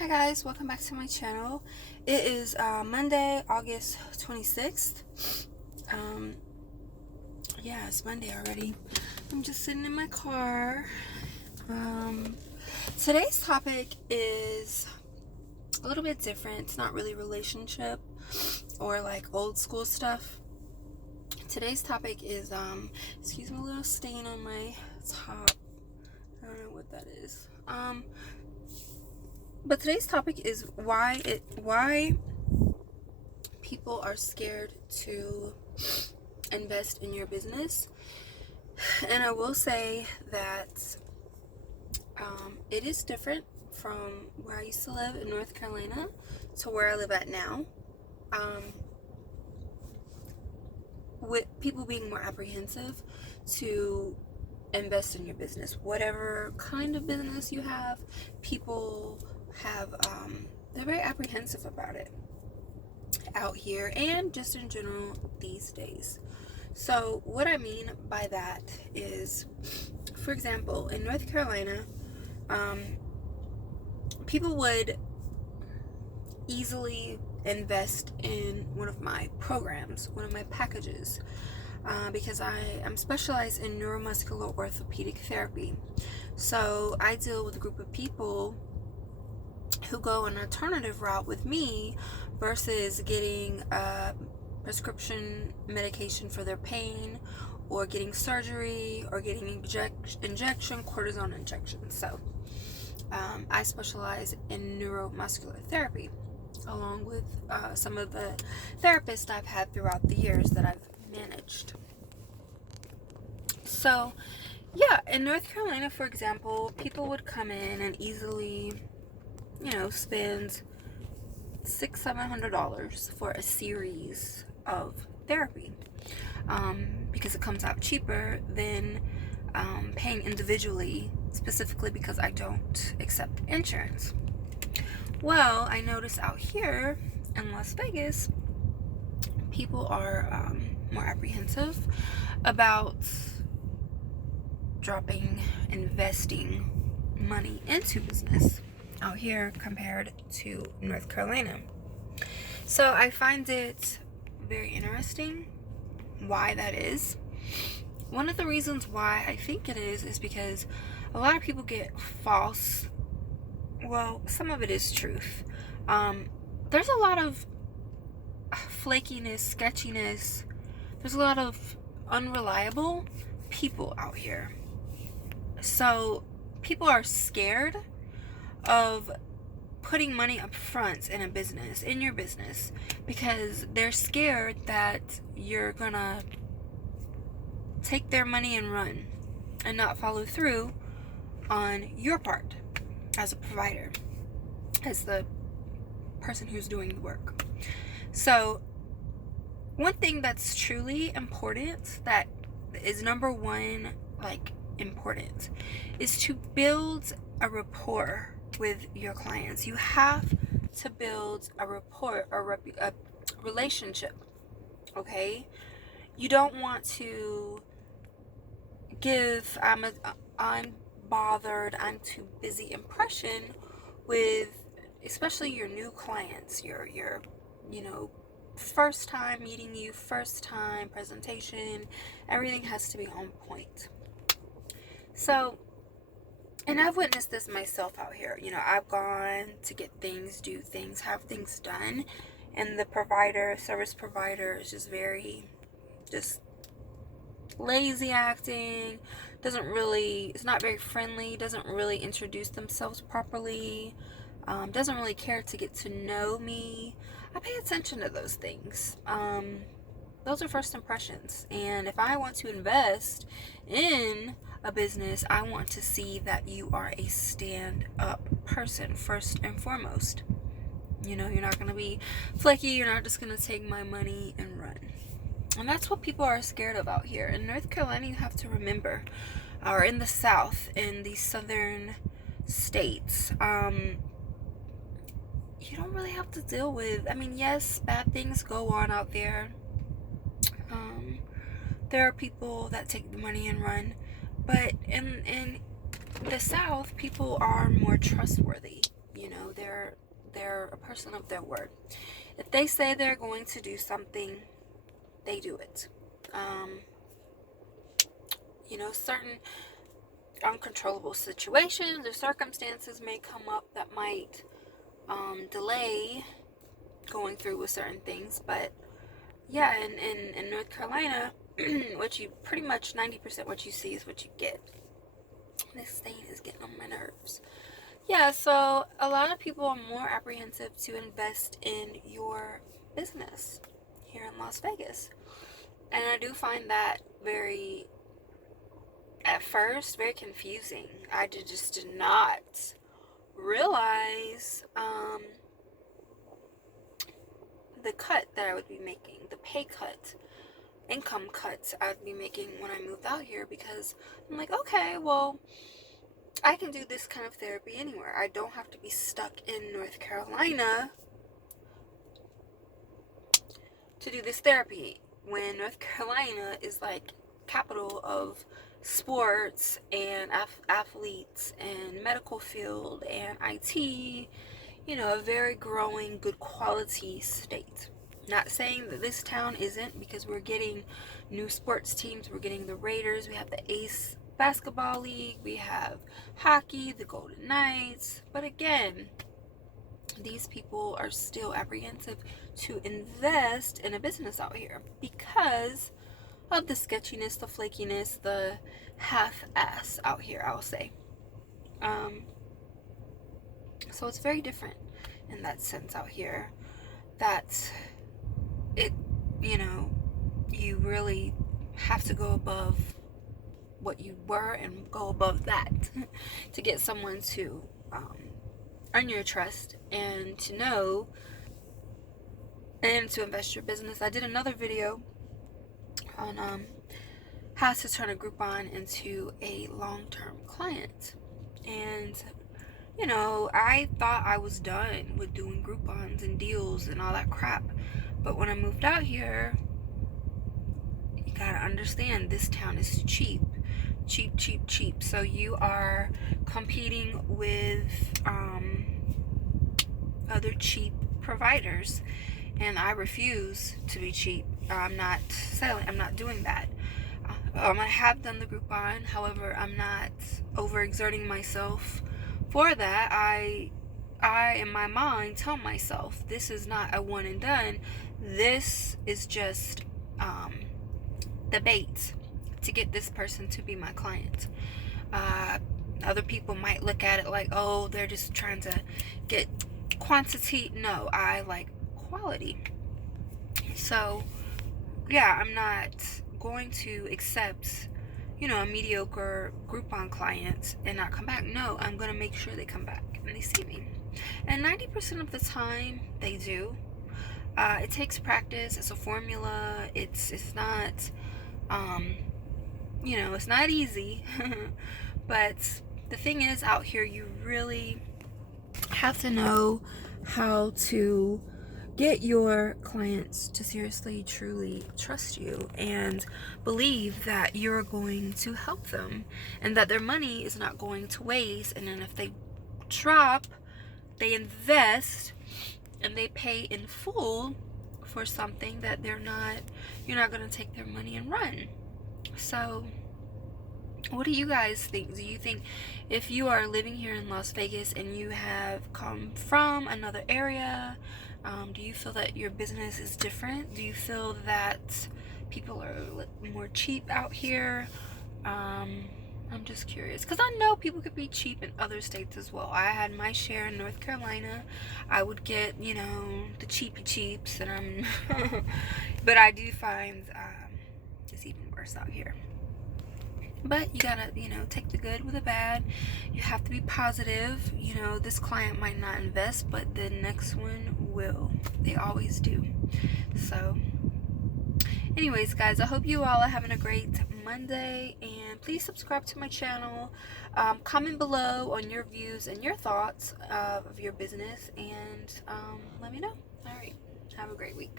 Hi guys, welcome back to my channel. It is Monday, August 26th. Yeah, it's Monday already. I'm just sitting in my car. Today's topic is a little bit different. It's not really relationship or like old school stuff. Today's topic is, excuse me, a little stain on my top. I don't know what that is. But today's topic is why people are scared to invest in your business. And I will say that it is different from where I used to live in North Carolina to where I live at now. With people being more apprehensive to invest in your business, whatever kind of business you have, people have they're very apprehensive about it out here and just in general these days. So what I mean by that is, for example, in North Carolina, people would easily invest in one of my programs, one of my packages, because I am specialized in neuromuscular orthopedic therapy. So I deal with a group of people who go an alternative route with me versus getting prescription medication for their pain, or getting surgery, or getting injection, cortisone injections. So I specialize in neuromuscular therapy, along with some of the therapists I've had throughout the years that I've managed. So yeah, in North Carolina, for example, people would come in and easily, spend $600-700 for a series of therapy, because it comes out cheaper than paying individually, specifically because I don't accept insurance. Well, I notice out here in Las Vegas, people are more apprehensive about investing money into business out here compared to North Carolina. So I find it very interesting why that is. One of the reasons why I think it is because a lot of people get false, well, some of it is truth. There's a lot of flakiness, sketchiness. There's a lot of unreliable people out here. So people are scared of putting money up front in your business, because they're scared that you're gonna take their money and run and not follow through on your part as a provider, as the person who's doing the work. So one thing that's truly important, that is number one, important, is to build a rapport with your clients. You have to build a rapport, or a relationship, okay? You don't want to give I'm bothered, I'm too busy impression with, especially your new clients, your first time meeting you, first time presentation, everything has to be on point. So, and I've witnessed this myself out here. I've gone to get things, do things, have things done, and the service provider is just lazy acting, it's not very friendly, doesn't really introduce themselves properly, doesn't really care to get to know me. I pay attention to those things. Those are first impressions. And if I want to invest in a business, I want to see that you are a stand-up person first and foremost. You're not going to be flaky. You're not just going to take my money and run. And that's what people are scared of out here. In North Carolina, you have to remember, or in the South, in the southern states, you don't really have to deal with, yes, bad things go on out there. There are people that take the money and run, but in the South, people are more trustworthy. You know, they're a person of their word. If they say they're going to do something, they do it. You know, certain uncontrollable situations or circumstances may come up that might delay going through with certain things. But yeah, in North Carolina, what you pretty much 90% what you see is what you get. This stain is getting on my nerves. Yeah, so a lot of people are more apprehensive to invest in your business here in Las Vegas. And I do find that at first, very confusing. I just did not realize the cut that I would be making, the pay cut, income cuts I'd be making when I moved out here, because I'm like, okay, well, I can do this kind of therapy anywhere. I don't have to be stuck in North Carolina to do this therapy, when North Carolina is like capital of sports and athletes and medical field and IT, you know, a very growing, good quality state. Not saying that this town isn't, because we're getting new sports teams. We're getting the Raiders. We have the Ace Basketball League. We have hockey, the Golden Knights. But again, these people are still apprehensive to invest in a business out here because of the sketchiness, the flakiness, the half-ass out here, I'll say. So it's very different in that sense out here, that it, you know, you really have to go above what you were and go above that to get someone to earn your trust and to know and to invest your business. I did another video on how to turn a Groupon into a long-term client. And, you know, I thought I was done with doing Groupons and deals and all that crap. But when I moved out here, you gotta understand, this town is cheap. Cheap, cheap, cheap. So you are competing with other cheap providers. And I refuse to be cheap. I'm not selling. I'm not doing that. I have done the Groupon. However, I'm not overexerting myself for that. I, in my mind, tell myself this is not a one and done. This is just the bait to get this person to be my client. Other people might look at it like, oh, they're just trying to get quantity. No, I like quality. So yeah, I'm not going to accept, you know, a mediocre Groupon client and not come back. No, I'm going to make sure they come back and they see me. And 90% of the time they do. It takes practice. It's a formula. It's not you know, it's not easy. But the thing is, out here you really have to know how to get your clients to seriously, truly trust you and believe that you're going to help them and that their money is not going to waste. And then if they drop, they invest and they pay in full for something that you're not going to take their money and run. So what do you guys think? Do you think, if you are living here in Las Vegas and you have come from another area, do you feel that your business is different? Do you feel that people are more cheap out here? I'm just curious, because I know people could be cheap in other states as well. I had my share in North Carolina. I would get, you know, the cheapy cheaps, and but I do find it's even worse out here. But you gotta, you know, take the good with the bad. You have to be positive. You know, this client might not invest, but the next one will. They always do. So anyways, guys, I hope you all are having a great Monday, and please subscribe to my channel. Comment below on your views and your thoughts of your business, and let me know. All right, have a great week.